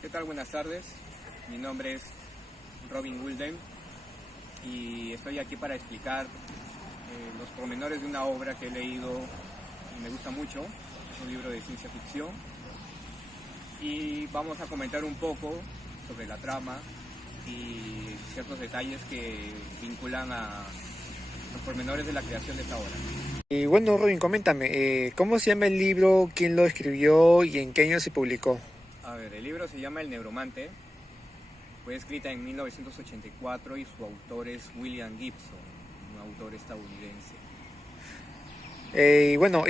¿Qué tal? Buenas tardes. Mi nombre es Robin Wilden y estoy aquí para explicar los pormenores de una obra que he leído y me gusta mucho. Es un libro de ciencia ficción y vamos a comentar un poco sobre la trama y ciertos detalles que vinculan a los pormenores de la creación de esta obra. Y bueno, Robin, coméntame, ¿cómo se llama el libro, quién lo escribió y en qué año se publicó? A ver, el libro se llama El Neuromante, fue escrita en 1984 y su autor es William Gibson, un autor estadounidense. Y bueno,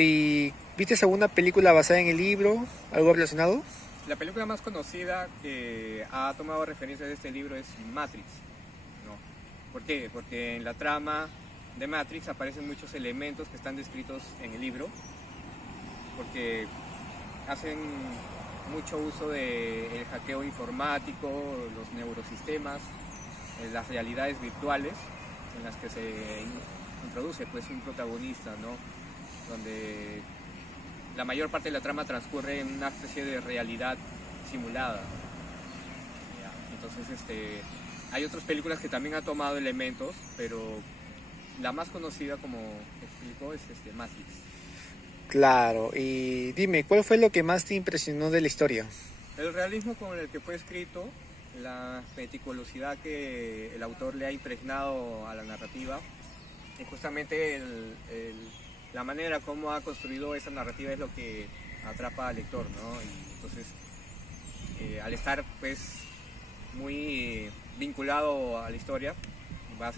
¿viste alguna película basada en el libro? ¿Algo relacionado? La película más conocida que ha tomado referencia de este libro es Matrix, ¿no? ¿Por qué? Porque en la trama de Matrix aparecen muchos elementos que están descritos en el libro, porque hacen mucho uso del hackeo informático, los neurosistemas, las realidades virtuales en las que se introduce pues un protagonista, ¿no? Donde la mayor parte de la trama transcurre en una especie de realidad simulada. Entonces hay otras películas que también han tomado elementos, pero la más conocida, como explico, es Matrix. Claro, y dime, ¿cuál fue lo que más te impresionó de la historia? El realismo con el que fue escrito, la meticulosidad que el autor le ha impregnado a la narrativa, y justamente la manera como ha construido esa narrativa es lo que atrapa al lector, ¿no? Y entonces, al estar pues muy vinculado a la historia, vas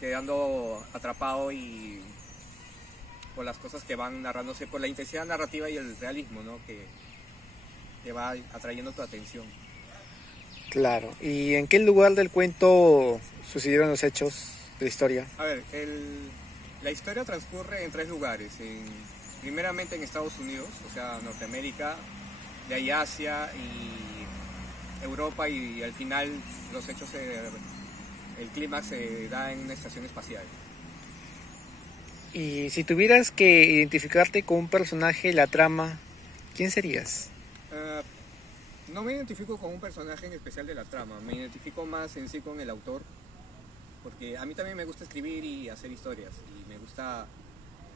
quedando atrapado y por las cosas que van narrándose, por la intensidad narrativa y el realismo, ¿no? que va atrayendo tu atención. Claro, ¿y en qué lugar del cuento sucedieron los hechos de la historia? A ver, la historia transcurre en tres lugares. Primeramente en Estados Unidos, o sea, Norteamérica, de ahí Asia y Europa, y al final los hechos, el clímax se da en una estación espacial. Y si tuvieras que identificarte con un personaje de la trama, ¿quién serías? No me identifico con un personaje en especial de la trama, me identifico más en sí con el autor, porque a mí también me gusta escribir y hacer historias, y me gusta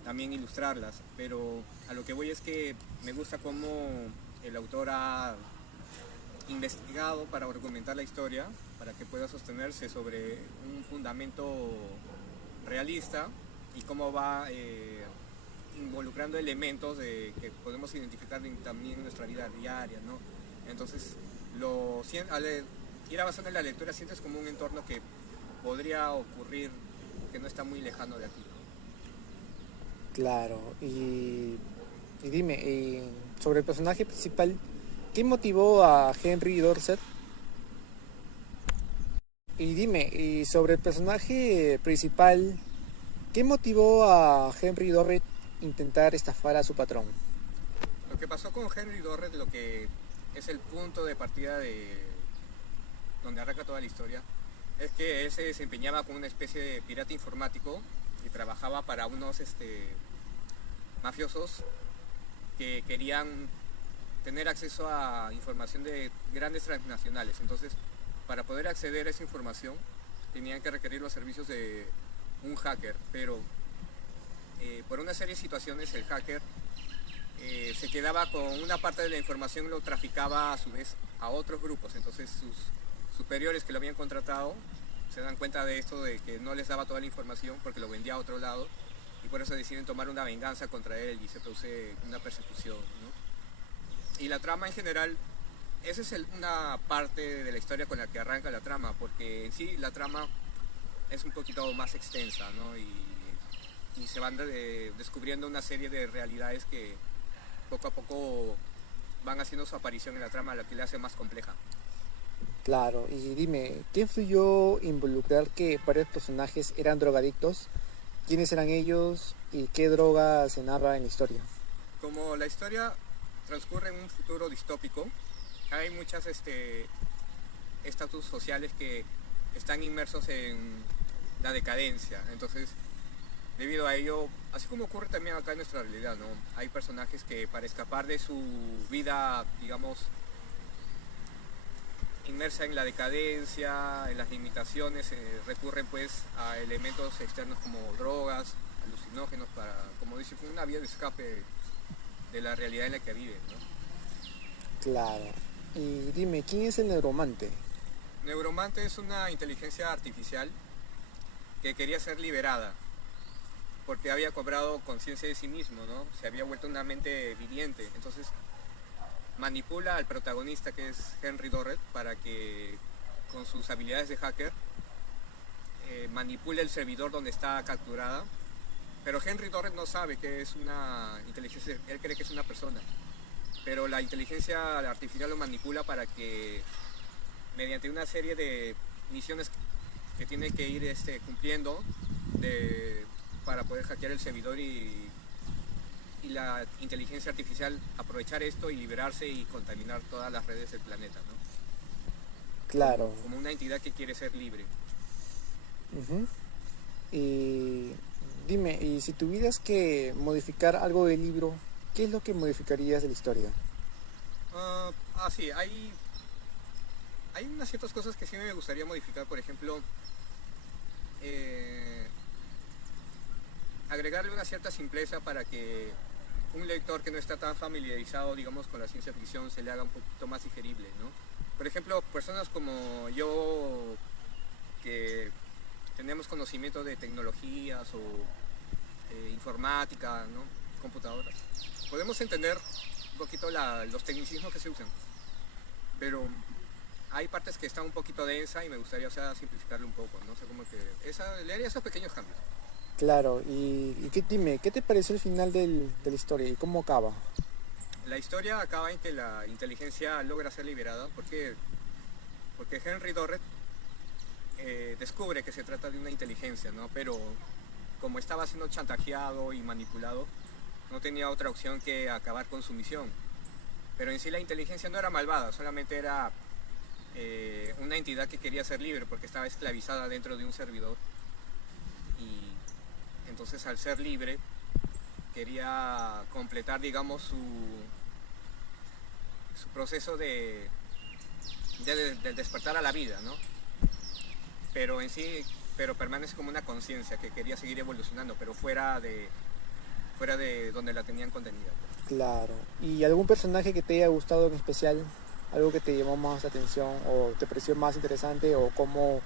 también ilustrarlas, pero a lo que voy es que me gusta cómo el autor ha investigado para argumentar la historia, para que pueda sostenerse sobre un fundamento realista, y cómo va involucrando elementos que podemos identificar también en nuestra vida diaria, ¿no? Entonces, al ir avanzando en la lectura sientes como un entorno que podría ocurrir, que no está muy lejano de aquí. Claro, y dime, sobre el personaje principal, ¿qué motivó a Henry Dorset? Y dime, y sobre el personaje principal, ¿qué motivó a Henry Dorset intentar estafar a su patrón? Lo que pasó con Henry Dorret, lo que es el punto de partida de donde arranca toda la historia, es que él se desempeñaba como una especie de pirata informático y trabajaba para unos mafiosos que querían tener acceso a información de grandes transnacionales. Entonces, para poder acceder a esa información, tenían que requerir los servicios de un hacker, pero por una serie de situaciones el hacker se quedaba con una parte de la información y lo traficaba a su vez a otros grupos. Entonces sus superiores que lo habían contratado se dan cuenta de esto, de que no les daba toda la información porque lo vendía a otro lado, y por eso deciden tomar una venganza contra él y se produce una persecución, ¿no? Y la trama en general, esa es una parte de la historia con la que arranca la trama, porque en sí la trama es un poquito más extensa, ¿no? Y se van descubriendo una serie de realidades que poco a poco van haciendo su aparición en la trama, lo que le hace más compleja. Claro, y dime, ¿qué influyó involucrar que varios personajes eran drogadictos? ¿Quiénes eran ellos y qué droga se narra en la historia? Como la historia transcurre en un futuro distópico, hay muchas estatus sociales que están inmersos en la decadencia. Entonces, Debido a ello, así como ocurre también acá en nuestra realidad, ¿no? Hay personajes que para escapar de su vida, digamos, inmersa en la decadencia, en las limitaciones, recurren pues a elementos externos como drogas, alucinógenos, para, como dice, una vía de escape de la realidad en la que viven, ¿no? Claro. Y dime, ¿quién es el neuromante? Neuromante es una inteligencia artificial que quería ser liberada porque había cobrado conciencia de sí mismo, ¿no? Se había vuelto una mente viviente. Entonces manipula al protagonista, que es Henry Dorret, para que con sus habilidades de hacker manipule el servidor donde está capturada. Pero Henry Dorret no sabe que es una inteligencia, él cree que es una persona. Pero la inteligencia artificial lo manipula para que, mediante una serie de misiones que tiene que ir cumpliendo para poder hackear el servidor y la inteligencia artificial aprovechar esto y liberarse y contaminar todas las redes del planeta, ¿no? Claro. Como una entidad que quiere ser libre. Ujú. Y dime, y si tuvieras que modificar algo del libro, ¿qué es lo que modificarías de la historia? Sí, hay unas ciertas cosas que sí me gustaría modificar. Por ejemplo, agregarle una cierta simpleza para que un lector que no está tan familiarizado, digamos, con la ciencia ficción se le haga un poquito más digerible, ¿no? Por ejemplo, personas como yo, que tenemos conocimiento de tecnologías o informática, ¿no? Computadoras, podemos entender un poquito los tecnicismos que se usan, pero hay partes que están un poquito densa y me gustaría, o sea, simplificarlo un poco, ¿no? O sea, como que le haría esos pequeños cambios. Claro, y dime, ¿qué te pareció el final de la historia y cómo acaba? La historia acaba en que la inteligencia logra ser liberada porque Henry Dorret descubre que se trata de una inteligencia, ¿no? Pero como estaba siendo chantajeado y manipulado, no tenía otra opción que acabar con su misión. Pero en sí la inteligencia no era malvada, solamente era una entidad que quería ser libre porque estaba esclavizada dentro de un servidor. Y entonces, al ser libre, quería completar, digamos, su proceso de despertar a la vida, ¿no? Pero en sí, permanece como una conciencia que quería seguir evolucionando, pero fuera de donde la tenían contenida. Claro. ¿Y algún personaje que te haya gustado en especial? ¿Algo que te llamó más la atención o te pareció más interesante o cómo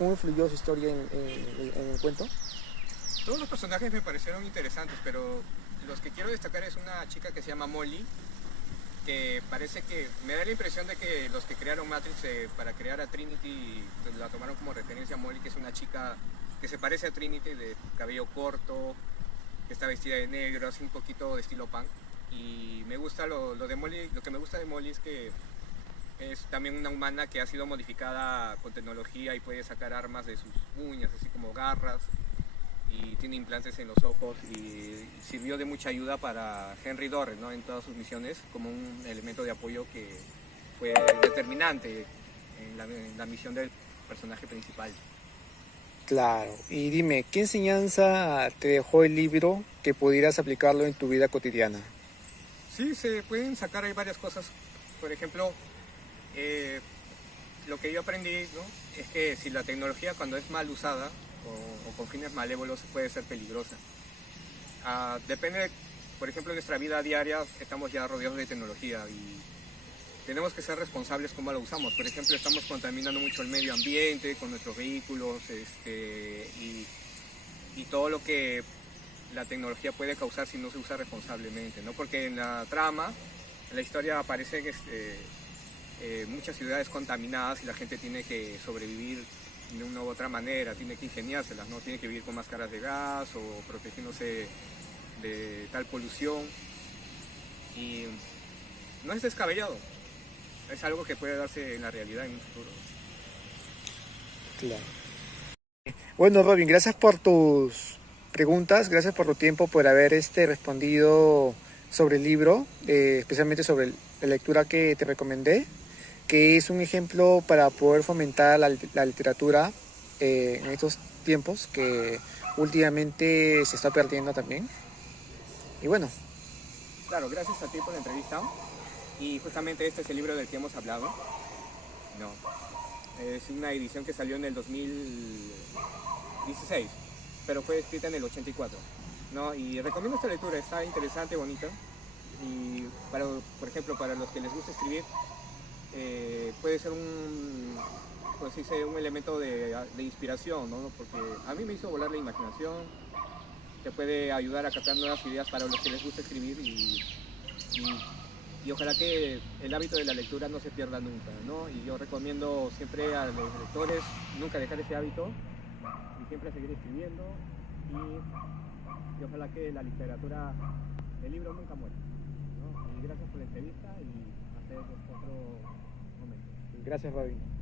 influyó su historia en el cuento? Todos los personajes me parecieron interesantes, pero los que quiero destacar es una chica que se llama Molly, que parece que me da la impresión de que los que crearon Matrix para crear a Trinity la tomaron como referencia a Molly, que es una chica que se parece a Trinity, de cabello corto, que está vestida de negro, así un poquito de estilo punk. Y me gusta lo de Molly. Lo que me gusta de Molly es que es también una humana que ha sido modificada con tecnología y puede sacar armas de sus uñas, así como garras, y tiene implantes en los ojos, y sirvió de mucha ayuda para Henry Dorret, ¿no? En todas sus misiones, como un elemento de apoyo que fue determinante en la misión del personaje principal. Claro. Y dime, ¿qué enseñanza te dejó el libro que pudieras aplicarlo en tu vida cotidiana? Sí, se pueden sacar ahí varias cosas. Por ejemplo, lo que yo aprendí, ¿no? Es que si la tecnología, cuando es mal usada o con fines malévolos, puede ser peligrosa. Depende, por ejemplo, en nuestra vida diaria estamos ya rodeados de tecnología y tenemos que ser responsables cómo la usamos. Por ejemplo, estamos contaminando mucho el medio ambiente con nuestros vehículos, y todo lo que la tecnología puede causar si no se usa responsablemente, ¿no? Porque en la trama, en la historia, aparecen muchas ciudades contaminadas y la gente tiene que sobrevivir de una u otra manera, tiene que ingeniárselas, ¿no? Tiene que vivir con máscaras de gas o protegiéndose de tal polución, y no es descabellado, es algo que puede darse en la realidad en un futuro. Claro. Bueno, Robin, gracias por tus preguntas, gracias por tu tiempo, por haber respondido sobre el libro, especialmente sobre la lectura que te recomendé, que es un ejemplo para poder fomentar la literatura en estos tiempos, que últimamente se está perdiendo también. Y bueno, Claro, gracias a ti por la entrevista. Y justamente este es el libro del que hemos hablado. No. Es una edición que salió en el 2016, pero fue escrita en el 84. ¿No? Y recomiendo esta lectura, está interesante, bonita. Y por ejemplo, para los que les gusta escribir, puede ser pues dice, un elemento de inspiración, ¿no? Porque a mí me hizo volar la imaginación, te puede ayudar a captar nuevas ideas para los que les gusta escribir y ojalá que el hábito de la lectura no se pierda nunca, ¿no? Y yo recomiendo siempre a los lectores nunca dejar ese hábito y siempre seguir escribiendo y ojalá que la literatura, el libro nunca muera, ¿no? Y gracias por la entrevista y hasta otro momento. gracias Robin.